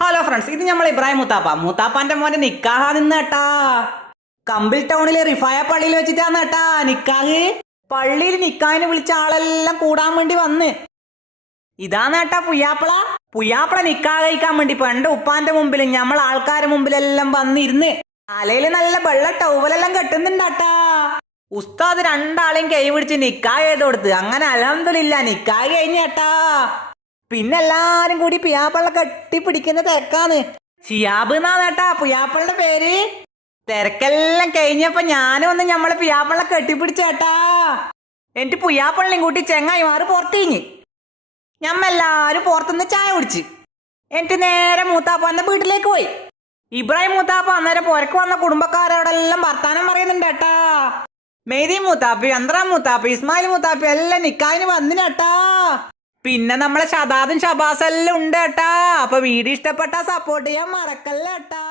Hello friends, ഇത് നമ്മൾ ഇബ്രാഹിം മൂത്താപ്പാന്റെ മോന്റെ നിക്കാഹാ നിന്ന് കേട്ടാ. കമ്പിൽ ടൗണിലെ റിഫായ പള്ളിയിൽ വെച്ചിട്ടാന്ന് കേട്ടാ നിക്കാഹ്. പള്ളിയിൽ നിക്കാഹിന് വിളിച്ച ആളെല്ലാം കൂടാൻ വേണ്ടി വന്ന്. ഇതാന്ന് കേട്ടാ പുയ്യാപ്പള നിക്കാഹ് കഴിക്കാൻ വേണ്ടി പെണ്ണിന്റെ ഉപ്പാന്റെ മുമ്പിലും ഞമ്മൾ ആൾക്കാരുടെ മുമ്പിലെല്ലാം വന്നിരുന്ന് തലയില് നല്ല വെള്ള ടൗവലെല്ലാം കെട്ടുന്നുണ്ടാട്ടാ. ഉസ്താദ് രണ്ടാളെയും കൈ പിടിച്ച് നിക്കാഹ് ചെയ്ത് കൊടുത്ത്. അങ്ങനെ അൽഹംദുലില്ലാ നിക്കാഹ് കഴിഞ്ഞേട്ടാ. പിന്നെ എല്ലാരും കൂടി പുയ്യാപ്പള്ള കെട്ടിപ്പിടിക്കുന്ന തിരക്കാന്ന്. ഷിയാബ് എന്നാട്ടാ പുയ്യാപ്പളുടെ പേര്. തിരക്കെല്ലാം കഴിഞ്ഞപ്പോ ഞാനും ഒന്ന് ഞമ്മളെ പുയ്യാപ്പള്ള കെട്ടിപ്പിടിച്ചേട്ടാ. എന്നിട്ട് പുയ്യാപ്പള്ളിയും കൂട്ടി ചെങ്ങായിമാര് പുറത്തിഞ്ഞ് ഞമ്മെല്ലാരും പുറത്തുനിന്ന് ചായ കുടിച്ച് എന്നിട്ട് നേരെ മൂത്താപ്പാന്റെ വീട്ടിലേക്ക് പോയി. ഇബ്രാഹിം മൂത്താപ്പ അന്നേരം പുരക്ക് വന്ന കുടുംബക്കാരോടെല്ലാം വർത്താനം പറയുന്നുണ്ടേട്ടാ. മെയ്തി മൂത്താപ്പി, അന്ത്രാം മൂത്താപ്പി, ഇസ്മായിൽ മൂത്താപ്പി എല്ലാം നിക്കാഹിന് വന്നിനേട്ടാ. പിന്നെ നമ്മളെ ഷദാദും ഷബാസ് എല്ലാം ഉണ്ട് കേട്ടാ. അപ്പൊ വീഡിയോ ഇഷ്ടപ്പെട്ടാ സപ്പോർട്ട് ചെയ്യാൻ മറക്കല്ലേട്ടാ.